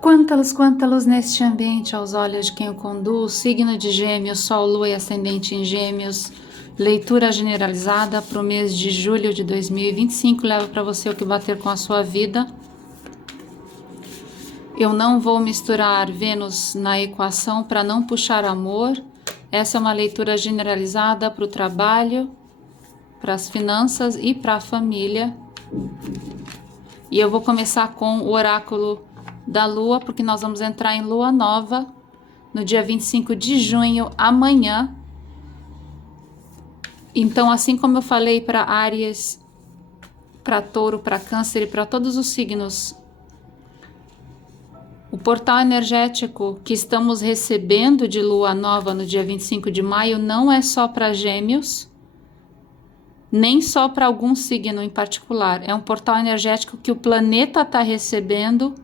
Quanta luz neste ambiente aos olhos de quem o conduz, signo de Gêmeos, Sol, Lua e Ascendente em Gêmeos, leitura generalizada para o mês de julho de 2025, leva para você o que bater com a sua vida. Eu não vou misturar Vênus na equação para não puxar amor. Essa é uma leitura generalizada para o trabalho, para as finanças e para a família. E eu vou começar com o oráculo da Lua, porque nós vamos entrar em Lua Nova no dia 25 de junho, amanhã. Então, assim como eu falei para Áries, para Touro, para Câncer e para todos os signos, o portal energético que estamos recebendo de Lua Nova no dia 25 de maio não é só para Gêmeos, nem só para algum signo em particular. É um portal energético que o planeta está recebendo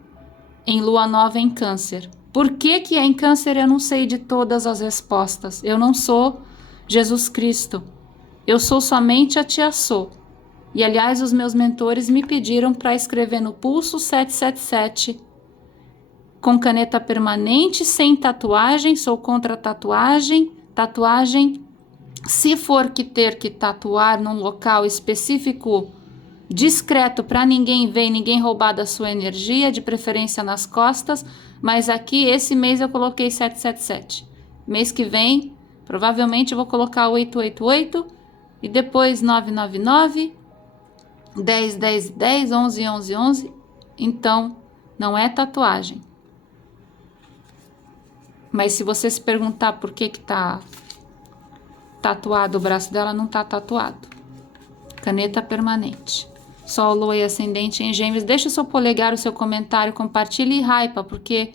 em Lua Nova em Câncer. Por que que é em Câncer? Eu não sei de todas as respostas. Eu não sou Jesus Cristo. Eu sou somente a Tia Sou. E, aliás, os meus mentores me pediram para escrever no pulso 777 com caneta permanente, sem tatuagem. Sou contra tatuagem. Tatuagem, se for que ter que tatuar num local específico, discreto, para ninguém ver e ninguém roubar da sua energia, de preferência nas costas. Mas aqui, esse mês eu coloquei 777. Mês que vem, provavelmente eu vou colocar 888 e depois 999, 10, 10, 10, 11, 11, 11. Então, não é tatuagem. Mas se você se perguntar por que que tá tatuado o braço dela, não tá tatuado. Caneta permanente. Sol, Lua e Ascendente em Gêmeos. Deixa o seu polegar, o seu comentário, compartilhe e hypa, porque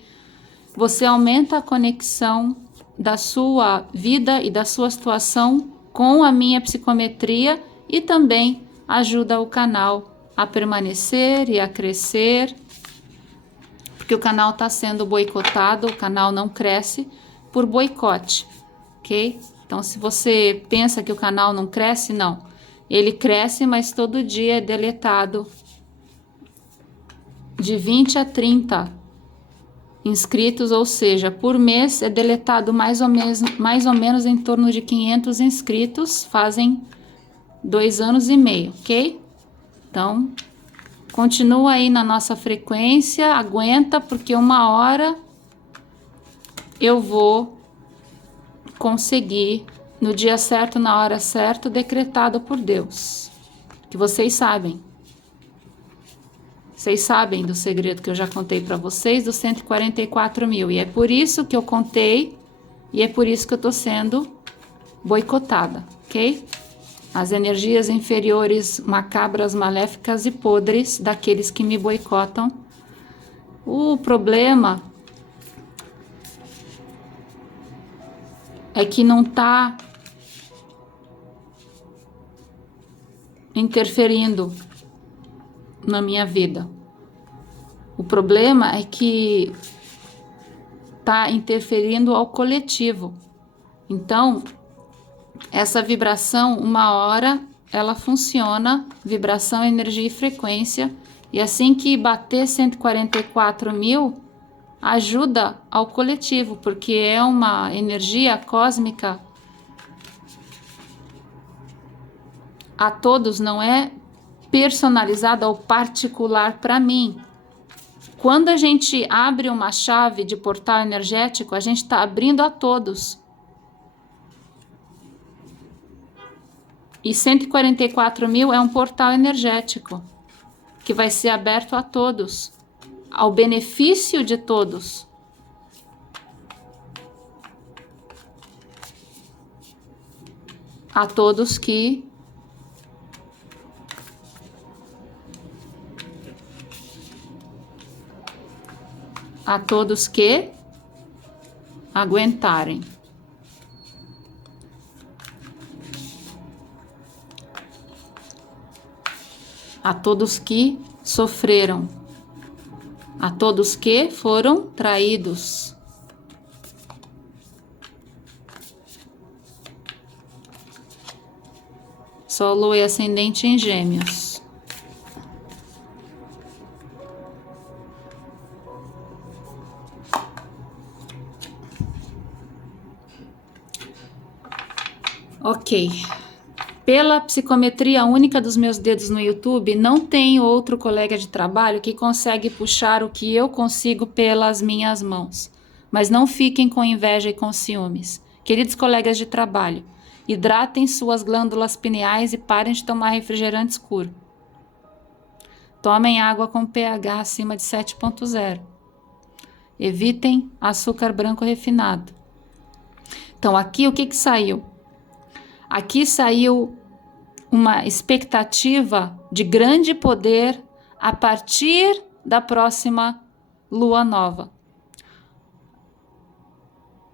você aumenta a conexão da sua vida e da sua situação com a minha psicometria e também ajuda o canal a permanecer e a crescer, porque o canal está sendo boicotado, o canal não cresce por boicote, ok? Então, se você pensa que o canal não cresce, não. Ele cresce, mas todo dia é deletado de 20 a 30 inscritos, ou seja, por mês é deletado mais ou menos em torno de 500 inscritos, fazem 2 anos e meio, ok? Então, continua aí na nossa frequência, aguenta, porque uma hora eu vou conseguir, no dia certo, na hora certa, decretado por Deus, que vocês sabem. Vocês sabem do segredo que eu já contei para vocês, dos 144 mil. E é por isso que eu contei e é por isso que eu tô sendo boicotada, ok? As energias inferiores, macabras, maléficas e podres daqueles que me boicotam. O problema é que não tá interferindo na minha vida. O problema é que tá interferindo ao coletivo. Então, essa vibração, uma hora, ela funciona, vibração, energia e frequência, e assim que bater 144 mil, ajuda ao coletivo, porque é uma energia cósmica a todos, não é personalizada ou particular para mim. Quando a gente abre uma chave de portal energético, a gente está abrindo a todos. E 144 mil é um portal energético que vai ser aberto a todos, ao benefício de todos. A todos que aguentarem. A todos que sofreram. A todos que foram traídos. Sol, Lua e Ascendente em Gêmeos. Ok. Pela psicometria única dos meus dedos no YouTube, não tem outro colega de trabalho que consegue puxar o que eu consigo pelas minhas mãos. Mas não fiquem com inveja e com ciúmes. Queridos colegas de trabalho, hidratem suas glândulas pineais e parem de tomar refrigerante escuro. Tomem água com pH acima de 7,0. Evitem açúcar branco refinado. Então, aqui o que saiu? Aqui saiu uma expectativa de grande poder a partir da próxima lua nova.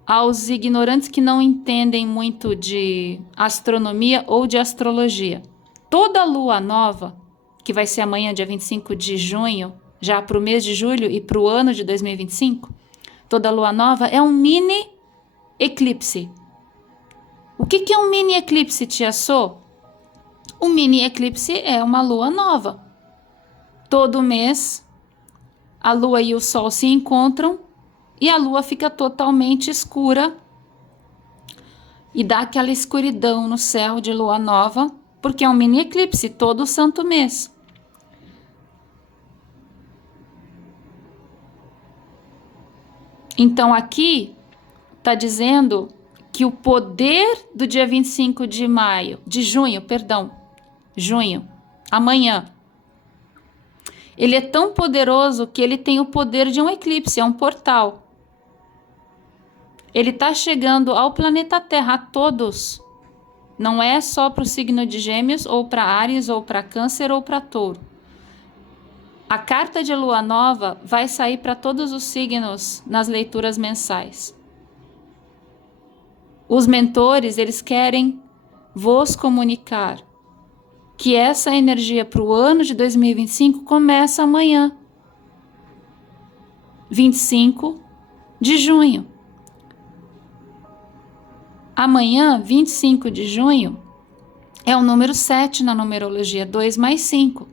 Aos ignorantes que não entendem muito de astronomia ou de astrologia, toda lua nova, que vai ser amanhã, dia 25 de junho, já para o mês de julho e para o ano de 2025, toda lua nova é um mini eclipse. O que é um mini eclipse, tia Sô? Um mini eclipse é uma lua nova. Todo mês, a lua e o sol se encontram e a lua fica totalmente escura e dá aquela escuridão no céu de lua nova, porque é um mini eclipse todo santo mês. Então aqui está dizendo que o poder do dia 25 de junho, amanhã, ele é tão poderoso que ele tem o poder de um eclipse, é um portal. Ele está chegando ao planeta Terra, a todos. Não é só para o signo de Gêmeos, ou para Áries, ou para Câncer, ou para Touro. A carta de lua nova vai sair para todos os signos nas leituras mensais. Os mentores, eles querem vos comunicar que essa energia para o ano de 2025 começa amanhã, 25 de junho. Amanhã, 25 de junho, é o número 7 na numerologia, 2 mais 5.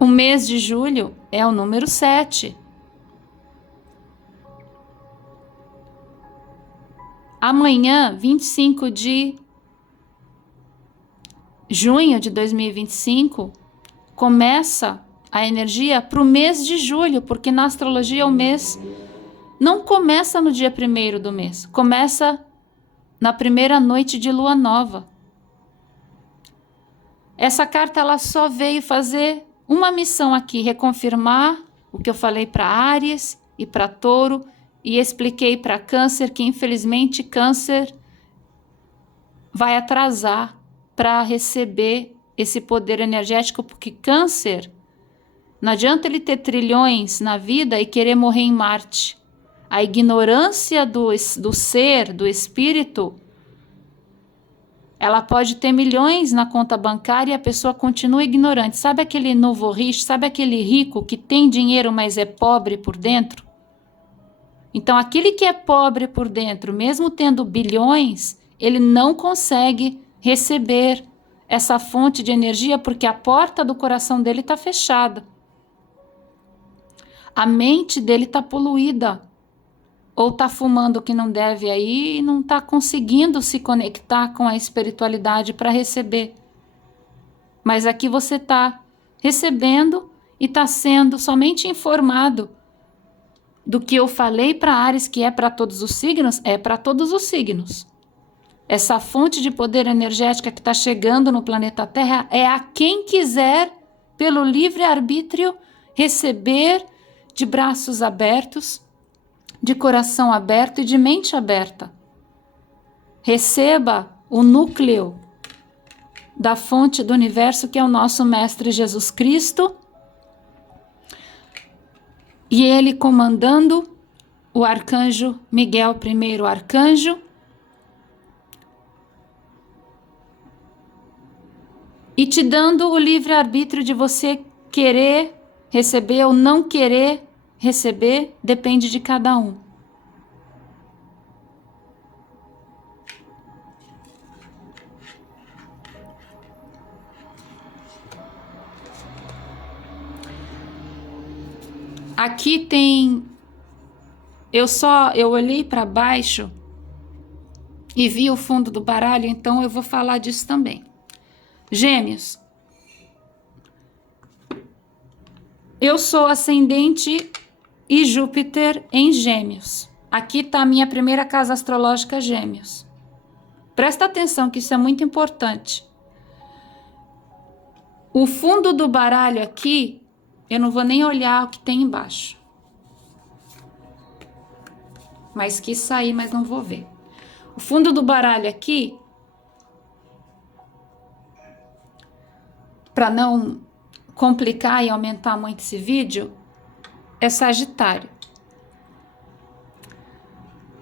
O mês de julho é o número 7. Amanhã, 25 de junho de 2025, começa a energia para o mês de julho, porque na astrologia o mês não começa no dia 1º do mês, começa na primeira noite de lua nova. Essa carta ela só veio fazer uma missão aqui, reconfirmar o que eu falei para Áries e para Touro, e expliquei para Câncer que infelizmente Câncer vai atrasar para receber esse poder energético, porque Câncer, não adianta ele ter trilhões na vida e querer morrer em Marte. A ignorância do ser, do espírito, ela pode ter milhões na conta bancária e a pessoa continua ignorante. Sabe aquele novo rico, sabe aquele rico que tem dinheiro, mas é pobre por dentro? Então, aquele que é pobre por dentro, mesmo tendo bilhões, ele não consegue receber essa fonte de energia porque a porta do coração dele está fechada. A mente dele está poluída. Ou está fumando o que não deve aí e não está conseguindo se conectar com a espiritualidade para receber. Mas aqui você está recebendo e está sendo somente informado do que eu falei para Áries, que é para todos os signos, é para todos os signos. Essa fonte de poder energética que está chegando no planeta Terra é a quem quiser, pelo livre-arbítrio, receber de braços abertos, de coração aberto e de mente aberta. Receba o núcleo da fonte do universo, que é o nosso Mestre Jesus Cristo, e ele comandando o arcanjo Miguel, primeiro arcanjo, e te dando o livre-arbítrio de você querer receber ou não querer receber, depende de cada um. Aqui tem... Eu olhei para baixo e vi o fundo do baralho, então eu vou falar disso também. Gêmeos. Eu sou ascendente e Júpiter em Gêmeos. Aqui está a minha primeira casa astrológica, Gêmeos. Presta atenção que isso é muito importante. O fundo do baralho aqui, eu não vou nem olhar o que tem embaixo. Mas quis sair, mas não vou ver. O fundo do baralho aqui, para não complicar e aumentar muito esse vídeo, é Sagitário.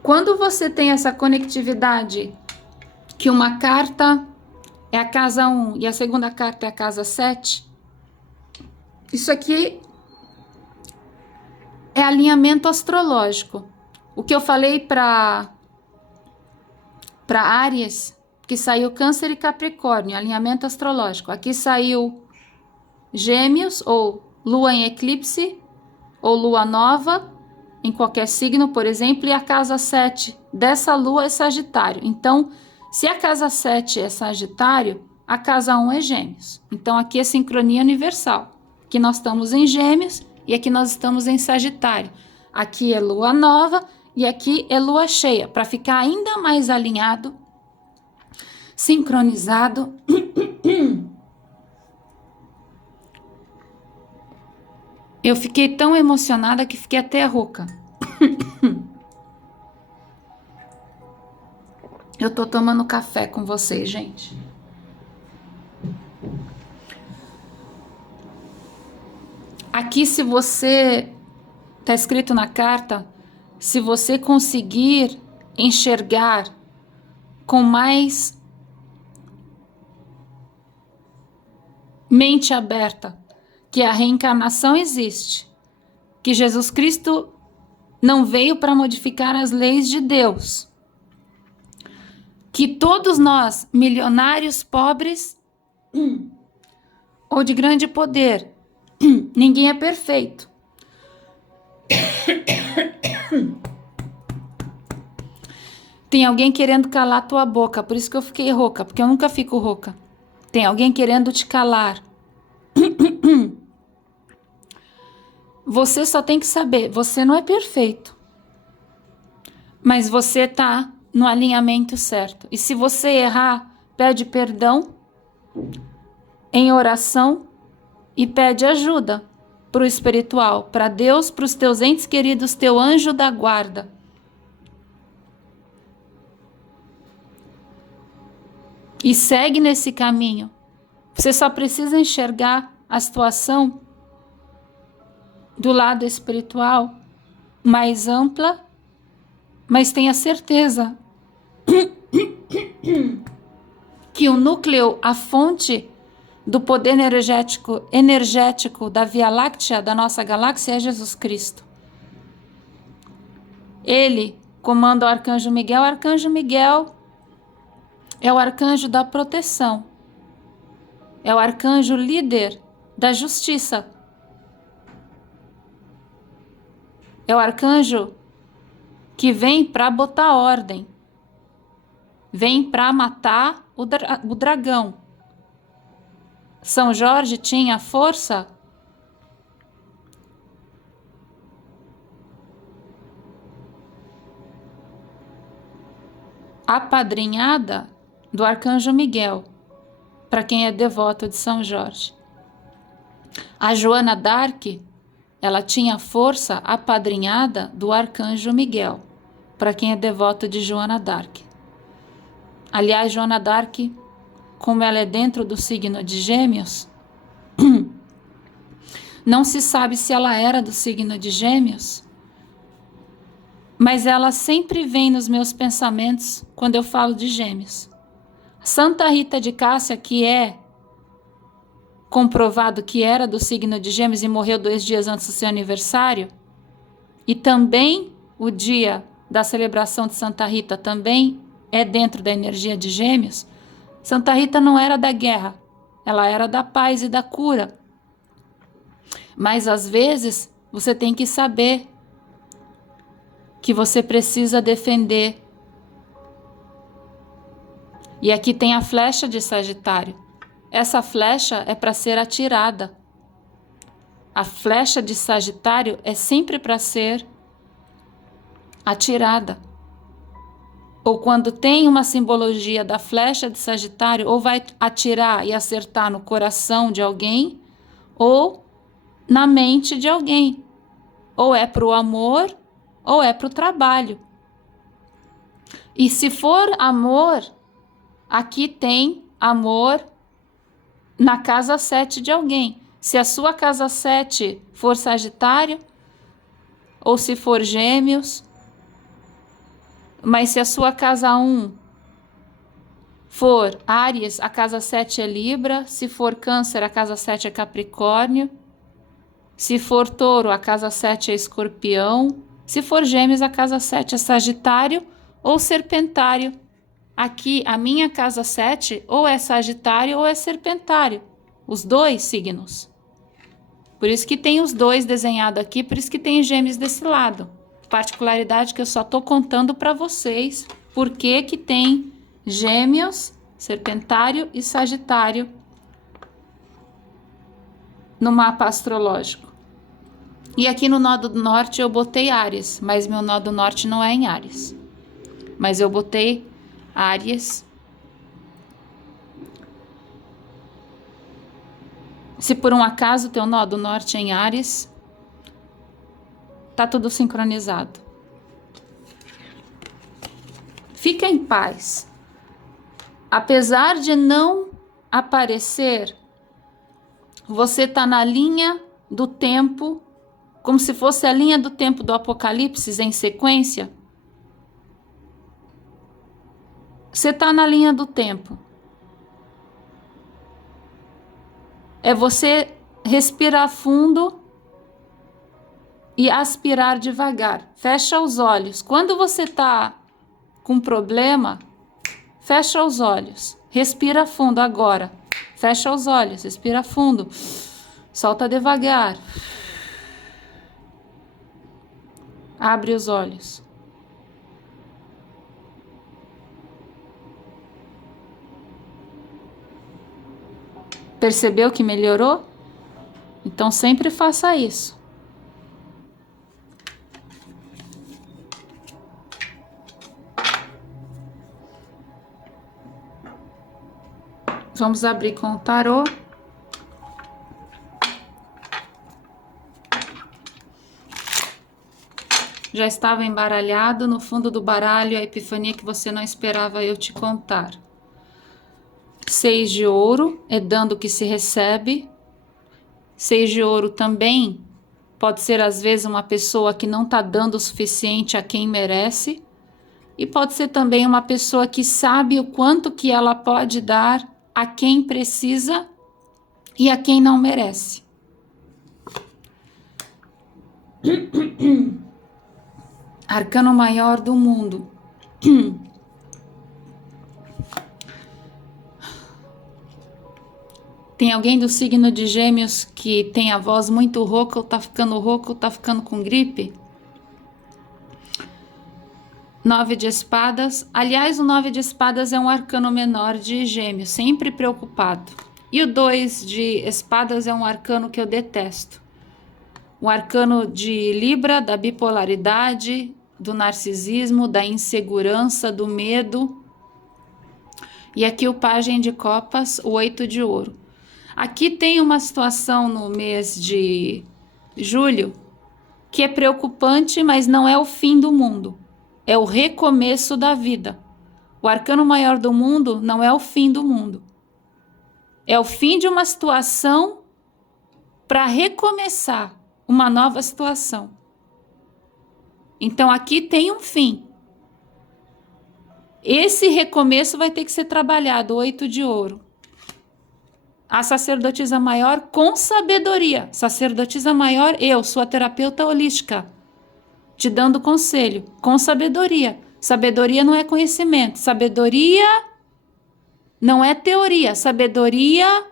Quando você tem essa conectividade, que uma carta é a casa 1 e a segunda carta é a casa 7, isso aqui é alinhamento astrológico. O que eu falei para Áries, que saiu Câncer e Capricórnio, alinhamento astrológico. Aqui saiu Gêmeos, ou Lua em eclipse, ou Lua nova, em qualquer signo, por exemplo, e a casa 7 dessa Lua é Sagitário. Então, se a casa 7 é Sagitário, a casa 1 é Gêmeos. Então, aqui é sincronia universal. Aqui nós estamos em Gêmeos e aqui nós estamos em Sagitário. Aqui é Lua nova e aqui é Lua cheia, para ficar ainda mais alinhado, sincronizado. Eu fiquei tão emocionada que fiquei até rouca. Eu tô tomando café com vocês, gente. Aqui, se você... Tá escrito na carta, se você conseguir enxergar com mais mente aberta que a reencarnação existe, que Jesus Cristo não veio para modificar as leis de Deus, que todos nós, milionários, pobres ou de grande poder, ninguém é perfeito. Tem alguém querendo calar tua boca, por isso que eu fiquei rouca, porque eu nunca fico rouca. Tem alguém querendo te calar. Você só tem que saber, você não é perfeito, mas você tá no alinhamento certo. E se você errar, pede perdão em oração e pede ajuda para o espiritual, para Deus, para os teus entes queridos, teu anjo da guarda. E segue nesse caminho. Você só precisa enxergar a situação do lado espiritual mais ampla, mas tenha certeza que o núcleo, a fonte do poder energético da Via Láctea, da nossa galáxia, é Jesus Cristo. Ele comanda o Arcanjo Miguel. O Arcanjo Miguel é o arcanjo da proteção. É o arcanjo líder da justiça. É o arcanjo que vem para botar ordem. Vem para matar o dragão. São Jorge tinha força apadrinhada do Arcanjo Miguel, para quem é devoto de São Jorge. A Joana d'Arc, ela tinha força apadrinhada do Arcanjo Miguel, para quem é devoto de Joana d'Arc. Aliás, Joana d'Arc, como ela é dentro do signo de Gêmeos, não se sabe se ela era do signo de Gêmeos, mas ela sempre vem nos meus pensamentos quando eu falo de Gêmeos. Santa Rita de Cássia, que é comprovado que era do signo de Gêmeos e morreu 2 dias antes do seu aniversário, e também o dia da celebração de Santa Rita também é dentro da energia de Gêmeos. Santa Rita não era da guerra, ela era da paz e da cura. Mas às vezes você tem que saber que você precisa defender E aqui tem a flecha de Sagitário. Essa flecha é para ser atirada. A flecha de Sagitário é sempre para ser atirada. Ou quando tem uma simbologia da flecha de Sagitário, ou vai atirar e acertar no coração de alguém, ou na mente de alguém. Ou é para o amor, ou é para o trabalho. E se for amor, aqui tem amor na casa 7 de alguém. Se a sua casa 7 for Sagitário, ou se for Gêmeos, mas se a sua casa 1 for Áries, a casa 7 é Libra. Se for Câncer, a casa 7 é Capricórnio. Se for Touro, a casa 7 é Escorpião. Se for Gêmeos, a casa 7 é Sagitário ou Serpentário. Aqui, a minha casa 7 ou é Sagitário ou é Serpentário. Os dois signos. Por isso que tem os dois desenhados aqui, por isso que tem Gêmeos desse lado. Particularidade que eu só estou contando para vocês. Por que que tem Gêmeos, Serpentário e Sagitário no mapa astrológico. E aqui no nó do norte eu botei Áries, mas meu nó do norte não é em Áries. Mas eu botei Áries. Se por um acaso teu nó do norte é em Áries, tá tudo sincronizado. Fica em paz. Apesar de não aparecer, você tá na linha do tempo, como se fosse a linha do tempo do Apocalipse em sequência. Você tá na linha do tempo. É você respirar fundo e aspirar devagar. Fecha os olhos. Quando você tá com problema, fecha os olhos. Respira fundo agora. Fecha os olhos, respira fundo. Solta devagar. Abre os olhos. Percebeu que melhorou? Então sempre faça isso. Vamos abrir com o tarô. Já estava embaralhado, no fundo do baralho, a epifania que você não esperava eu te contar. 6 de ouro é dando o que se recebe. 6 de ouro também pode ser, às vezes, uma pessoa que não está dando o suficiente a quem merece. E pode ser também uma pessoa que sabe o quanto que ela pode dar a quem precisa e a quem não merece. Arcano maior do mundo. Tem alguém do signo de Gêmeos que tem a voz muito rouca, ou tá ficando com gripe? 9 de espadas. Aliás, o 9 de espadas é um arcano menor de Gêmeos, sempre preocupado. E o 2 de espadas é um arcano que eu detesto. Um arcano de Libra, da bipolaridade, do narcisismo, da insegurança, do medo. E aqui o pajem de copas, o 8 de ouro. Aqui tem uma situação no mês de julho que é preocupante, mas não é o fim do mundo. É o recomeço da vida. O arcano maior do mundo não é o fim do mundo. É o fim de uma situação para recomeçar uma nova situação. Então aqui tem um fim. Esse recomeço vai ter que ser trabalhado, 8 de ouro. A sacerdotisa maior com sabedoria. Sacerdotisa maior, eu, sua terapeuta holística, te dando conselho, com sabedoria. Sabedoria não é conhecimento. Sabedoria não é teoria. Sabedoria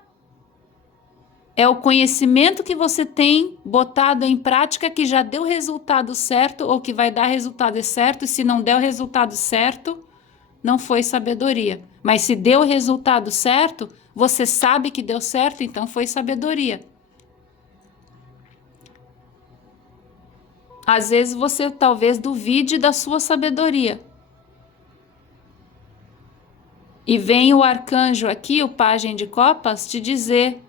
é o conhecimento que você tem botado em prática que já deu resultado certo ou que vai dar resultado certo. E se não der o resultado certo, não foi sabedoria. Mas se deu o resultado certo, você sabe que deu certo, então foi sabedoria. Às vezes você talvez duvide da sua sabedoria. E vem o arcanjo aqui, o pajem de copas, te dizer,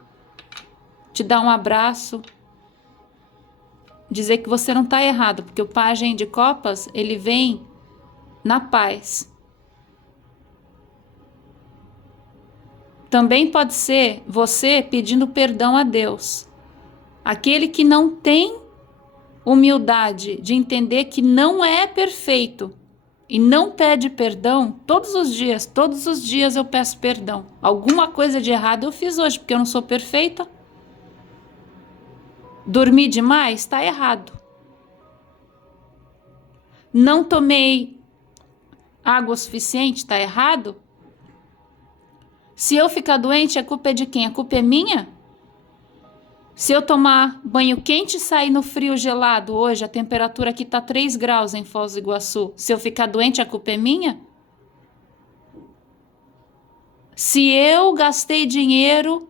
te dar um abraço, dizer que você não está errado, porque o pajem de copas, ele vem na paz. Também pode ser você pedindo perdão a Deus. Aquele que não tem humildade de entender que não é perfeito e não pede perdão todos os dias eu peço perdão. Alguma coisa de errado eu fiz hoje, porque eu não sou perfeita. Dormi demais? Está errado. Não tomei água suficiente? Está errado. Se eu ficar doente, a culpa é de quem? A culpa é minha? Se eu tomar banho quente e sair no frio gelado hoje, a temperatura aqui está 3 graus em Foz do Iguaçu. Se eu ficar doente, a culpa é minha? Se eu gastei dinheiro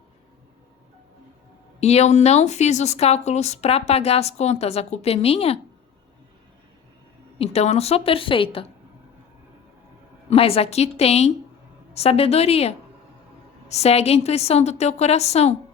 e eu não fiz os cálculos para pagar as contas, a culpa é minha? Então eu não sou perfeita. Mas aqui tem sabedoria. Segue a intuição do teu coração.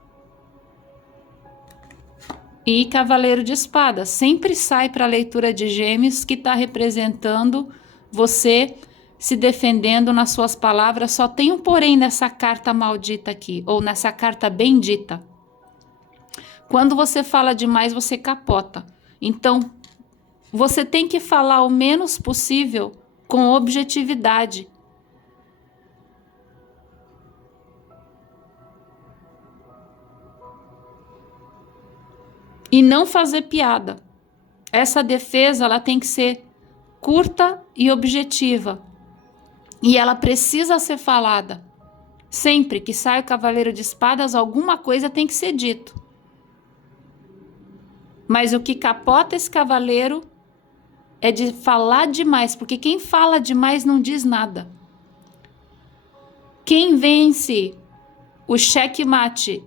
E Cavaleiro de Espadas sempre sai para a leitura de Gêmeos, que está representando você se defendendo nas suas palavras. Só tem um porém nessa carta maldita aqui, ou nessa carta bendita. Quando você fala demais, você capota. Então, você tem que falar o menos possível com objetividade. E não fazer piada. Essa defesa, ela tem que ser curta e objetiva. E ela precisa ser falada. Sempre que sai o Cavaleiro de Espadas, alguma coisa tem que ser dito. Mas o que capota esse cavaleiro é de falar demais, porque quem fala demais não diz nada. Quem vence o checkmate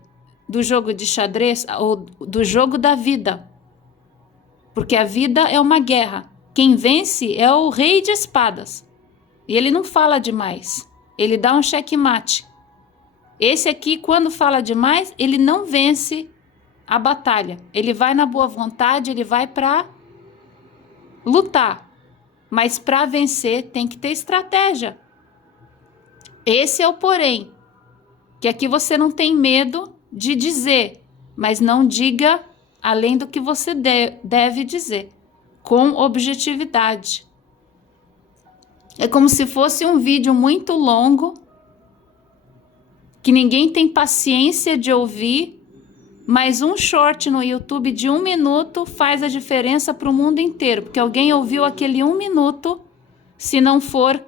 do jogo de xadrez, ou do jogo da vida, porque a vida é uma guerra. Quem vence é o rei de espadas. E ele não fala demais. Ele dá um checkmate. Esse aqui, quando fala demais, ele não vence a batalha. Ele vai na boa vontade, ele vai para lutar. Mas para vencer tem que ter estratégia. Esse é o porém. Que aqui você não tem medo de dizer, mas não diga além do que você deve dizer, com objetividade. É como se fosse um vídeo muito longo, que ninguém tem paciência de ouvir, mas um short no YouTube de 1 minuto faz a diferença para o mundo inteiro, porque alguém ouviu aquele 1 minuto, se não for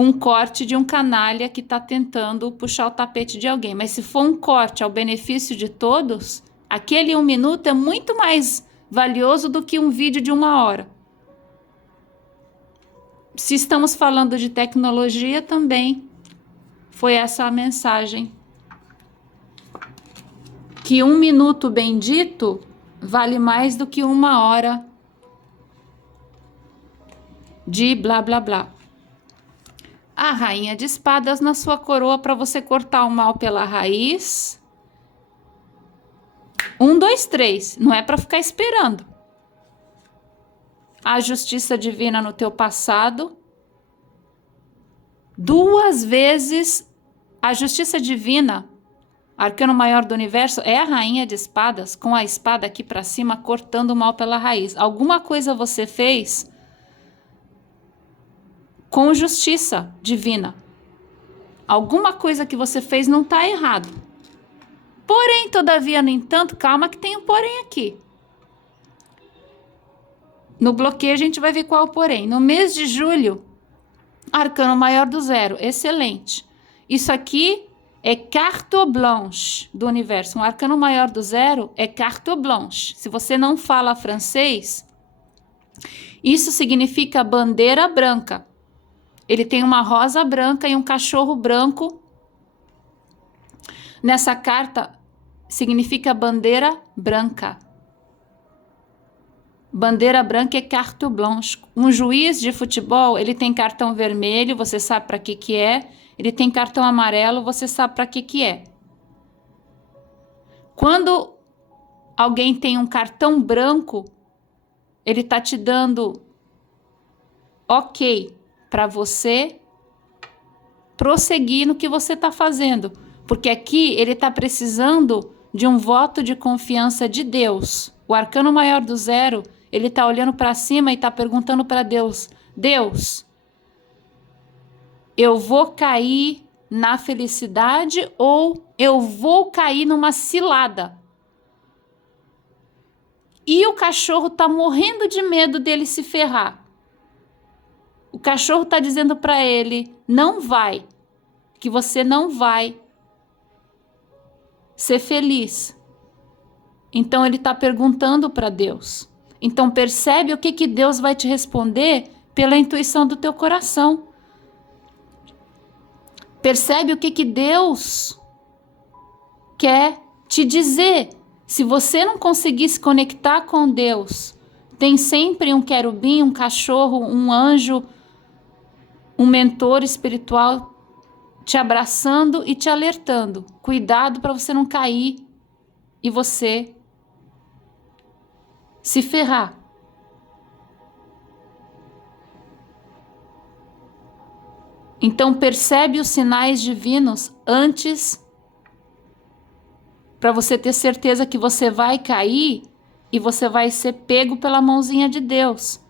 um corte de um canalha que está tentando puxar o tapete de alguém. Mas se for um corte ao benefício de todos, aquele 1 minuto é muito mais valioso do que um vídeo de 1 hora. Se estamos falando de tecnologia também, foi essa a mensagem. Que 1 minuto bendito vale mais do que 1 hora de blá blá blá. A rainha de espadas na sua coroa para você cortar o mal pela raiz. 1, 2, 3. Não é para ficar esperando. A justiça divina no teu passado. 2 vezes a justiça divina, arcano maior do universo, é a rainha de espadas com a espada aqui para cima cortando o mal pela raiz. Alguma coisa você fez com justiça divina. Alguma coisa que você fez não está errado. Porém, todavia, no entanto, calma que tem um porém aqui. No bloqueio a gente vai ver qual é o porém. No mês de julho, arcano maior do 0, excelente. Isso aqui é carte blanche do universo. Um arcano maior do 0 é carte blanche. Se você não fala francês, Isso significa bandeira branca. Ele tem uma rosa branca e um cachorro branco. Nessa carta, significa bandeira branca. Bandeira branca é carte blanche. Um juiz de futebol, ele tem cartão vermelho, você sabe para que é. Ele tem cartão amarelo, você sabe para que é. Quando alguém tem um cartão branco, ele está te dando ok para você prosseguir no que você está fazendo. Porque aqui ele está precisando de um voto de confiança de Deus. O arcano maior do zero, ele está olhando para cima e está perguntando para Deus: Deus, eu vou cair na felicidade ou eu vou cair numa cilada? E o cachorro está morrendo de medo dele se ferrar. O cachorro está dizendo para ele: não vai, que você não vai ser feliz. Então ele está perguntando para Deus. Então percebe o que Deus vai te responder pela intuição do teu coração. Percebe o que Deus quer te dizer. Se você não conseguir se conectar com Deus, tem sempre um querubim, um cachorro, um anjo, um mentor espiritual te abraçando e te alertando. Cuidado para você não cair e você se ferrar. Então percebe os sinais divinos antes, para você ter certeza que você vai cair e você vai ser pego pela mãozinha de Deus.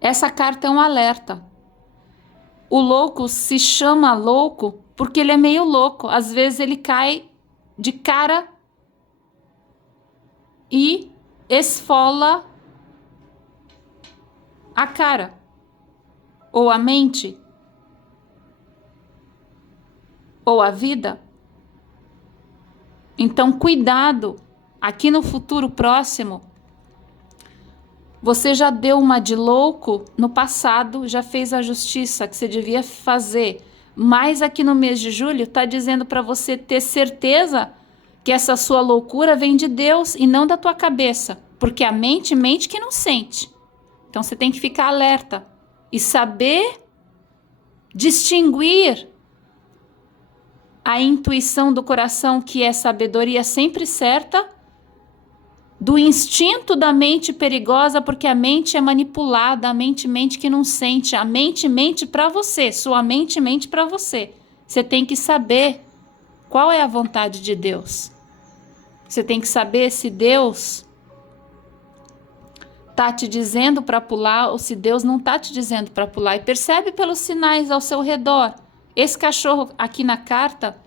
Essa carta é um alerta. O louco se chama louco porque ele é meio louco. Às vezes ele cai de cara e esfola a cara ou a mente ou a vida. Então, cuidado. Aqui no futuro próximo, você já deu uma de louco no passado, já fez a justiça que você devia fazer. Mas aqui no mês de julho está dizendo para você ter certeza que essa sua loucura vem de Deus e não da tua cabeça. Porque a mente mente que não sente. Então você tem que ficar alerta e saber distinguir a intuição do coração, que é sabedoria sempre certa, do instinto da mente perigosa, porque a mente é manipulada, a mente mente que não sente, a mente mente para você, sua mente mente para você. Você tem que saber qual é a vontade de Deus. Você tem que saber se Deus está te dizendo para pular ou se Deus não está te dizendo para pular. E percebe pelos sinais ao seu redor. Esse cachorro aqui na carta,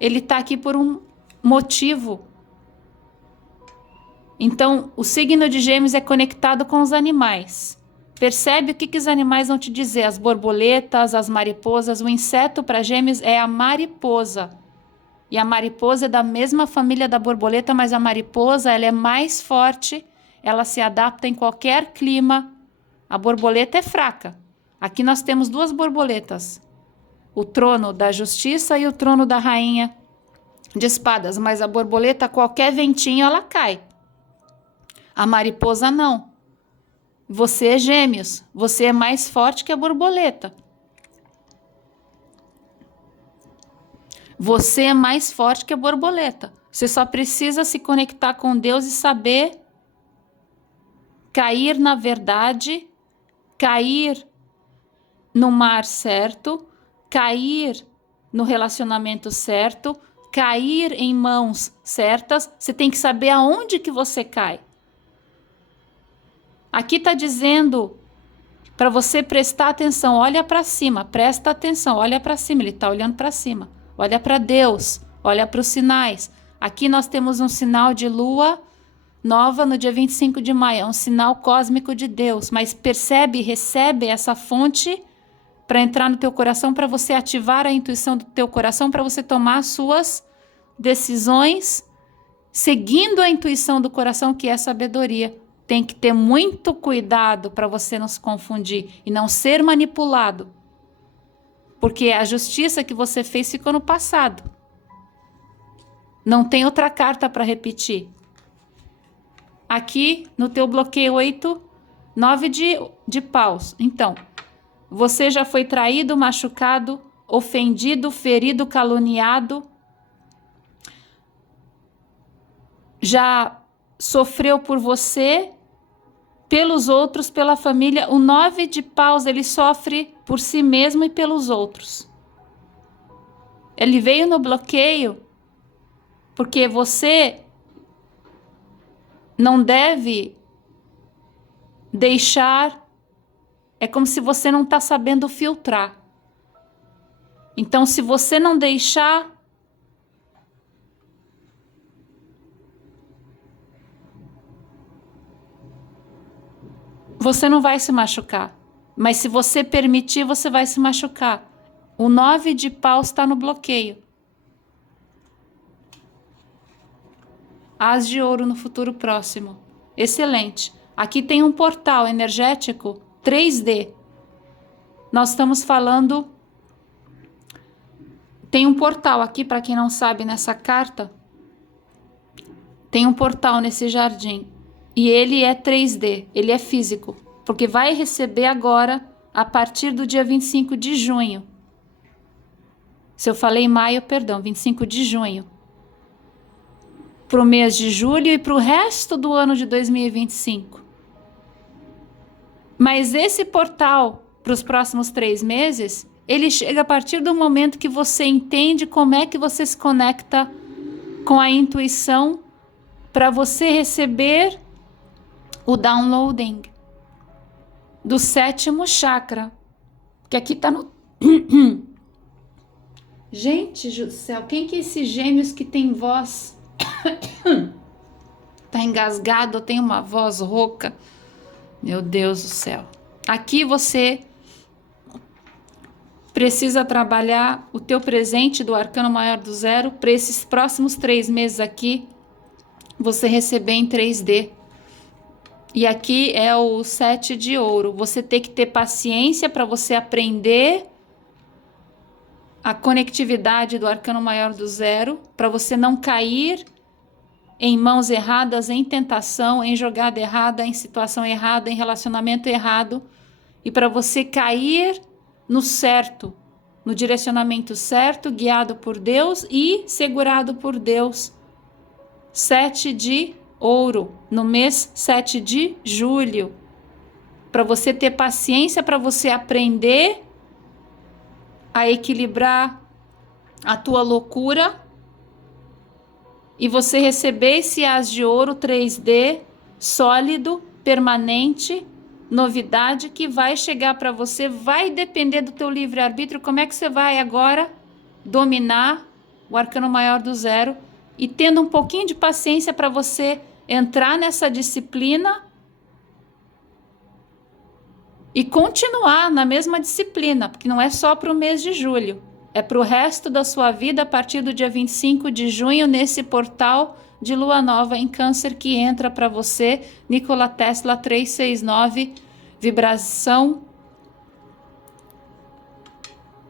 ele está aqui por um motivo. Então, o signo de Gêmeos é conectado com os animais. Percebe o que os animais vão te dizer? As borboletas, as mariposas. O inseto para Gêmeos é a mariposa. E a mariposa é da mesma família da borboleta, mas a mariposa ela é mais forte, ela se adapta em qualquer clima. A borboleta é fraca. Aqui nós temos duas borboletas. O trono da justiça e o trono da rainha de espadas. Mas a borboleta, qualquer ventinho, ela cai. A mariposa não. Você é Gêmeos. Você é mais forte que a borboleta. Você é mais forte que a borboleta. Você só precisa se conectar com Deus e saber cair na verdade, cair no mar certo, cair no relacionamento certo, cair em mãos certas. Você tem que saber aonde que você cai. Aqui está dizendo para você prestar atenção. Olha para cima, presta atenção, olha para cima. Ele está olhando para cima. Olha para Deus, olha para os sinais. Aqui nós temos um sinal de lua nova no dia 25 de maio. É um sinal cósmico de Deus. Mas percebe, recebe essa fonte para entrar no teu coração, para você ativar a intuição do teu coração, para você tomar as suas decisões seguindo a intuição do coração, que é sabedoria. tem que ter muito cuidado para você não se confundir e não ser manipulado. Porque a justiça que você fez ficou no passado. Não tem outra carta para repetir. Aqui no teu bloqueio 8, 9 de paus. Então, você já foi traído, machucado, ofendido, ferido, caluniado. Já sofreu por você, pelos outros, pela família. O 9 de paus, ele sofre por si mesmo e pelos outros. Ele veio no bloqueio porque você não deve deixar. É como se você não está sabendo filtrar. Então, se você não deixar, você não vai se machucar. Mas se você permitir, você vai se machucar. O 9 de paus está no bloqueio. As de ouro no futuro próximo. Excelente. Aqui tem um portal energético 3D. Nós estamos falando... Tem um portal aqui, para quem não sabe, nessa carta. Tem um portal nesse jardim. E ele é 3D, ele é físico. Porque vai receber agora, a partir do dia 25 de junho. Se eu falei maio, perdão, 25 de junho. Para o mês de julho e para o resto do ano de 2025. Mas esse portal, para os próximos 3 meses, ele chega a partir do momento que você entende como é que você se conecta com a intuição para você receber o downloading do 7º chakra. Que aqui tá no... Gente do céu, quem que é esses gêmeos que tem voz... Tá engasgado, tem uma voz rouca. Meu Deus do céu. Aqui você precisa trabalhar o teu presente do arcano maior do 0 para esses próximos 3 meses aqui você receber em 3D. E aqui é o 7 de ouro. Você tem que ter paciência para você aprender a conectividade do arcano maior do 0, para você não cair em mãos erradas, em tentação, em jogada errada, em situação errada, em relacionamento errado, e para você cair no certo, no direcionamento certo, guiado por Deus e segurado por Deus. 7 de ouro, no mês 7 de julho, para você ter paciência, para você aprender a equilibrar a tua loucura e você receber esse as de ouro 3D sólido, permanente, novidade que vai chegar para você. Vai depender do teu livre-arbítrio como é que você vai agora dominar o arcano maior do 0 e tendo um pouquinho de paciência para você entrar nessa disciplina e continuar na mesma disciplina, porque não é só para o mês de julho. É para o resto da sua vida a partir do dia 25 de junho, nesse portal de lua nova em câncer que entra para você, Nikola Tesla 369, vibração,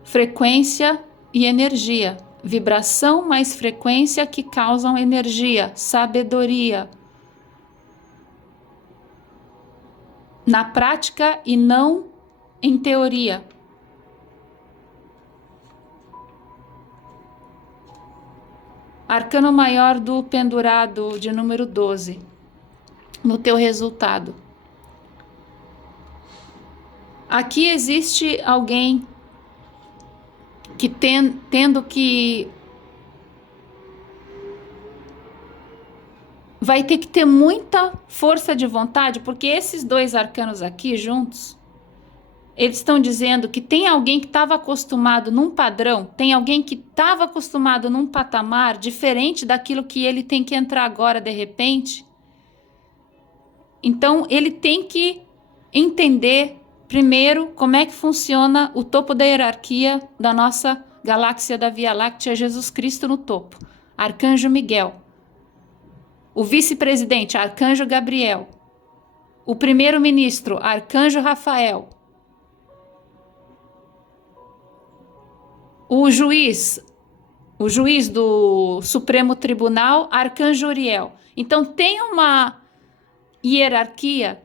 frequência e energia. Vibração mais frequência que causam energia, sabedoria. Na prática e não em teoria. Arcano maior do pendurado de número 12, no teu resultado. Aqui existe alguém que tendo que... vai ter que ter muita força de vontade, porque esses 2 arcanos aqui juntos, eles estão dizendo que tem alguém que estava acostumado num padrão, tem alguém que estava acostumado num patamar diferente daquilo que ele tem que entrar agora de repente. Então, ele tem que entender primeiro como é que funciona o topo da hierarquia da nossa galáxia da Via Láctea, Jesus Cristo no topo, Arcanjo Miguel. O vice-presidente, Arcanjo Gabriel. O primeiro-ministro, Arcanjo Rafael. O juiz do Supremo Tribunal, Arcanjo Uriel. Então tem uma hierarquia.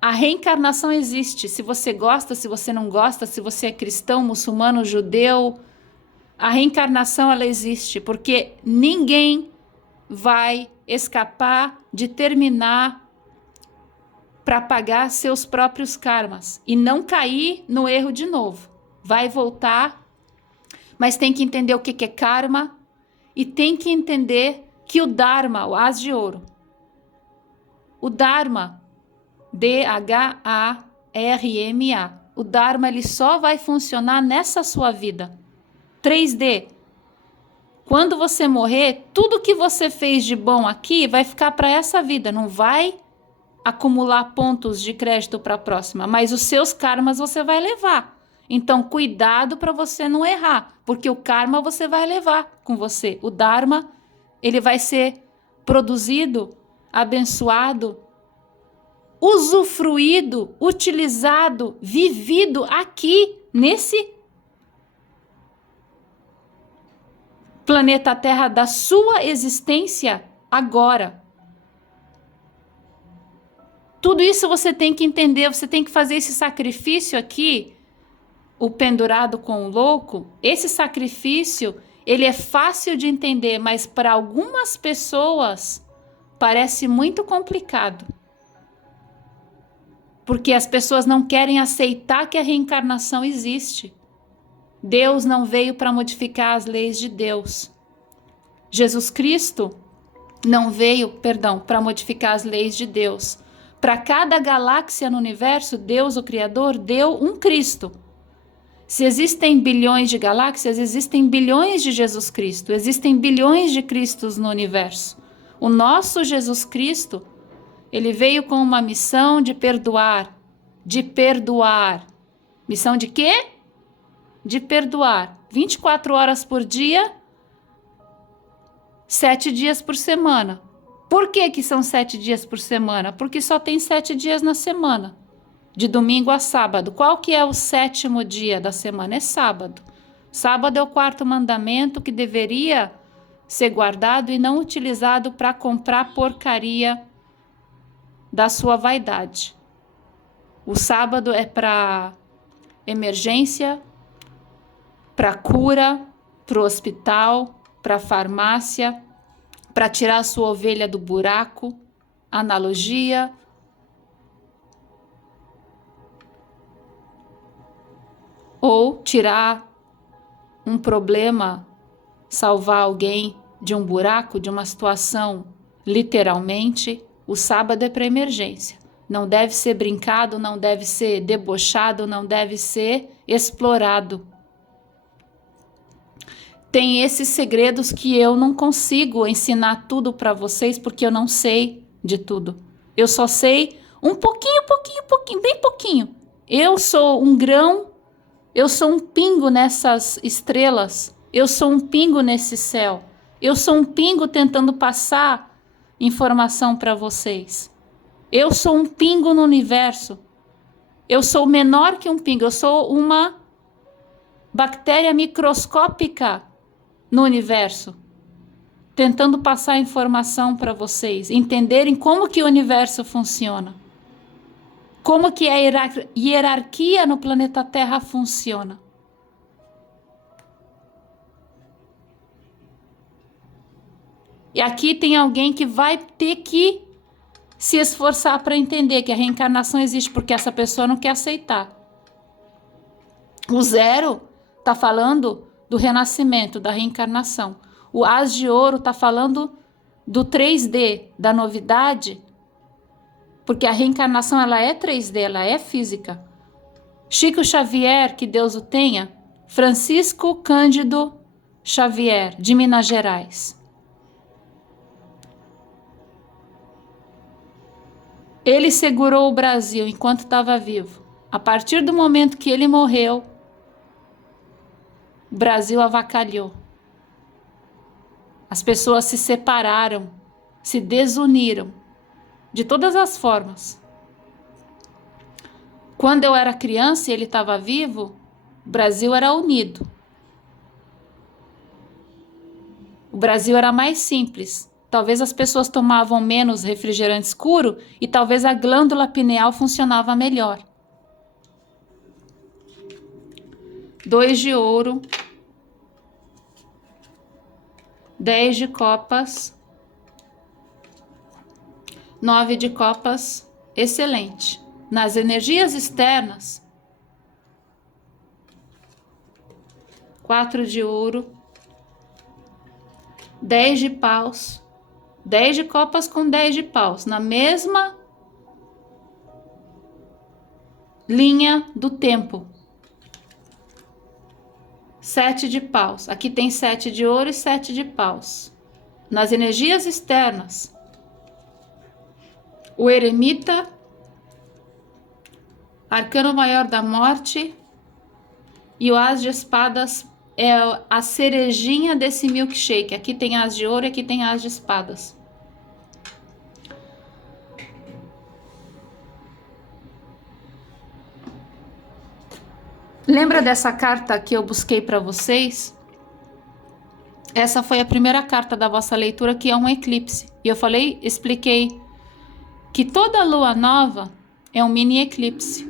A reencarnação existe. Se você gosta, se você não gosta, se você é cristão, muçulmano, judeu, a reencarnação ela existe, porque ninguém vai escapar de terminar para pagar seus próprios karmas e não cair no erro de novo. Vai voltar, mas tem que entender o que é karma e tem que entender que o Dharma, o as de ouro, o Dharma, D-H-A-R-M-A, o Dharma ele só vai funcionar nessa sua vida. 3D. Quando você morrer, tudo que você fez de bom aqui vai ficar para essa vida, não vai acumular pontos de crédito para a próxima, mas os seus karmas você vai levar. Então, cuidado para você não errar, porque o karma você vai levar com você. O Dharma, ele vai ser produzido, abençoado, usufruído, utilizado, vivido aqui, nesse planeta Terra da sua existência agora. Tudo isso você tem que entender, você tem que fazer esse sacrifício aqui, o pendurado com o louco. Esse sacrifício, ele é fácil de entender, mas para algumas pessoas parece muito complicado. Porque as pessoas não querem aceitar que a reencarnação existe. Deus não veio para modificar as leis de Deus. Jesus Cristo não veio, para modificar as leis de Deus. Para cada galáxia no universo, Deus, o Criador, deu um Cristo. Se existem bilhões de galáxias, existem bilhões de Jesus Cristo. Existem bilhões de Cristos no universo. O nosso Jesus Cristo, ele veio com uma missão de perdoar. De perdoar. Missão de quê? De perdoar. 24 horas por dia, 7 dias por semana. Por que são 7 dias por semana? Porque só tem 7 dias na semana. De domingo a sábado. Qual que é o 7º dia da semana? É sábado. Sábado é o 4º mandamento que deveria ser guardado e não utilizado para comprar porcaria da sua vaidade. O sábado é para emergência, para cura, para o hospital, para farmácia, para tirar a sua ovelha do buraco, analogia. Ou tirar um problema, salvar alguém de um buraco, de uma situação, literalmente. O sábado é para emergência. Não deve ser brincado, não deve ser debochado, não deve ser explorado. Tem esses segredos que eu não consigo ensinar tudo para vocês, porque eu não sei de tudo. Eu só sei um pouquinho, bem pouquinho. Eu sou um grão, eu sou um pingo nessas estrelas, eu sou um pingo nesse céu, eu sou um pingo tentando passar informação para vocês. Eu sou um pingo no universo. Eu sou menor que um pingo, eu sou uma bactéria microscópica no universo, tentando passar informação para vocês, entenderem como que o universo funciona, como que a hierarquia no planeta Terra funciona. E aqui tem alguém que vai ter que se esforçar para entender que a reencarnação existe, porque essa pessoa não quer aceitar. O 0 está falando do renascimento, da reencarnação. O as de ouro está falando do 3D, da novidade, porque a reencarnação ela é 3D, ela é física. Chico Xavier, que Deus o tenha, Francisco Cândido Xavier, de Minas Gerais. Ele segurou o Brasil enquanto estava vivo. A partir do momento que ele morreu, o Brasil avacalhou. As pessoas se separaram, se desuniram, de todas as formas. Quando eu era criança e ele estava vivo, o Brasil era unido. O Brasil era mais simples. Talvez as pessoas tomavam menos refrigerante escuro e talvez a glândula pineal funcionava melhor. 2 de ouro, 10 de copas, 9 de copas, excelente. Nas energias externas, 4 de ouro, 10 de paus, 10 de copas com 10 de paus, na mesma linha do tempo. 7 de paus, aqui tem 7 de ouro e 7 de paus. Nas energias externas, o eremita, arcano maior da morte e o as de espadas é a cerejinha desse milkshake. Aqui tem as de ouro e aqui tem as de espadas. Lembra dessa carta que eu busquei para vocês? Essa foi a primeira carta da vossa leitura, que é um eclipse. E eu expliquei que toda lua nova é um mini eclipse.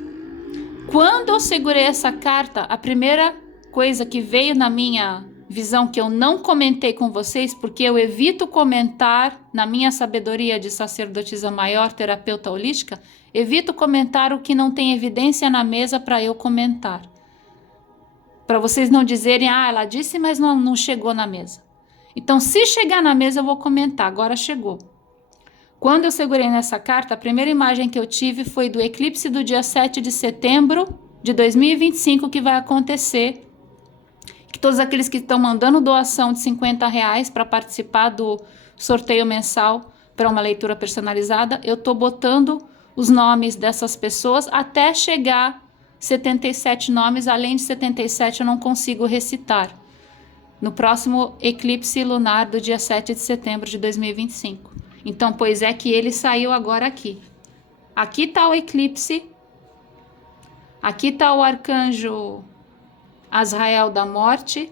Quando eu segurei essa carta, a primeira coisa que veio na minha visão, que eu não comentei com vocês, porque eu evito comentar na minha sabedoria de sacerdotisa maior, terapeuta holística, evito comentar o que não tem evidência na mesa para eu comentar. Para vocês não dizerem, ela disse, mas não chegou na mesa. Então, se chegar na mesa, eu vou comentar. Agora chegou. Quando eu segurei nessa carta, a primeira imagem que eu tive foi do eclipse do dia 7 de setembro de 2025, que vai acontecer. Que todos aqueles que estão mandando doação de R$50 para participar do sorteio mensal para uma leitura personalizada, eu estou botando os nomes dessas pessoas até chegar 77 nomes, além de 77 eu não consigo recitar. No próximo eclipse lunar do dia 7 de setembro de 2025. Então, pois é que ele saiu agora aqui. Aqui está o eclipse. Aqui está o arcanjo Azrael da morte.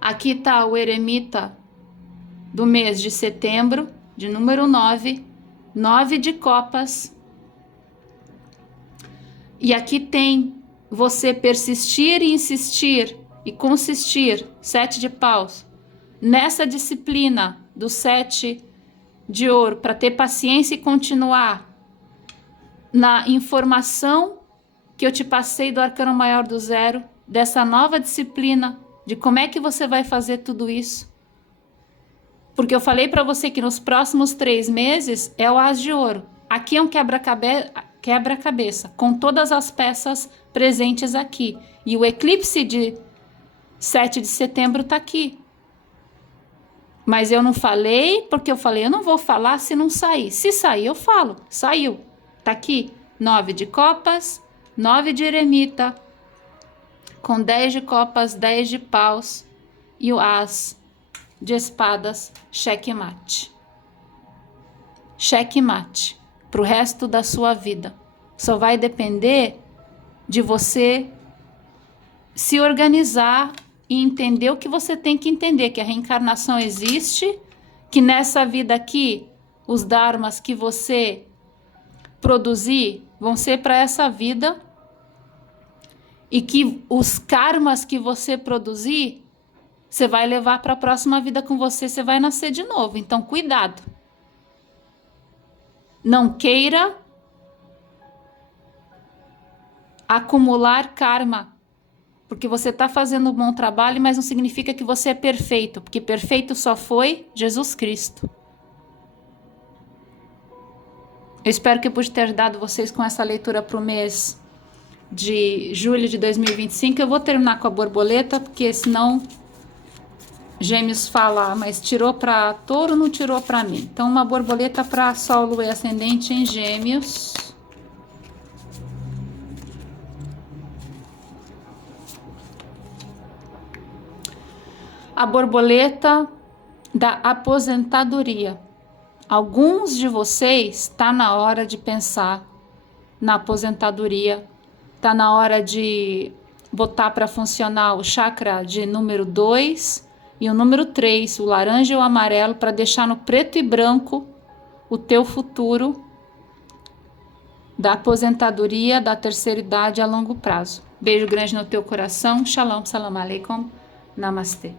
Aqui está o eremita do mês de setembro, de número 9. 9 de copas. E aqui tem você persistir e insistir e consistir, 7 de paus, nessa disciplina do 7 de ouro, para ter paciência e continuar na informação que eu te passei do arcano maior do zero, dessa nova disciplina, de como é que você vai fazer tudo isso. Porque eu falei para você que nos próximos 3 meses é o as de ouro. Aqui é um quebra-cabeça, com todas as peças presentes aqui. E o eclipse de 7 de setembro está aqui. Mas eu não falei, porque eu falei, eu não vou falar se não sair. Se sair, eu falo. Saiu. Tá aqui. 9 de copas, 9 de eremita, com 10 de copas, 10 de paus e o as de espadas, checkmate. Checkmate. Pro resto da sua vida. Só vai depender de você se organizar e entender o que você tem que entender, que a reencarnação existe, que nessa vida aqui, os dharmas que você produzir vão ser para essa vida e que os karmas que você produzir, você vai levar para a próxima vida com você, você vai nascer de novo. Então, cuidado. Não queira acumular karma, porque você está fazendo um bom trabalho, mas não significa que você é perfeito, porque perfeito só foi Jesus Cristo. Eu espero que eu pude ter dado vocês com essa leitura para o mês de julho de 2025. Eu vou terminar com a borboleta, porque senão Gêmeos fala, mas tirou para Touro, não tirou para mim. Então, uma borboleta para Sol, Lua e Ascendente em Gêmeos. A borboleta da aposentadoria. Alguns de vocês está na hora de pensar na aposentadoria. Tá na hora de botar para funcionar o chakra de número 2 e o número 3, o laranja e o amarelo, para deixar no preto e branco o teu futuro da aposentadoria, da terceira idade a longo prazo. Beijo grande no teu coração. Shalom, salam aleikum. Namastê.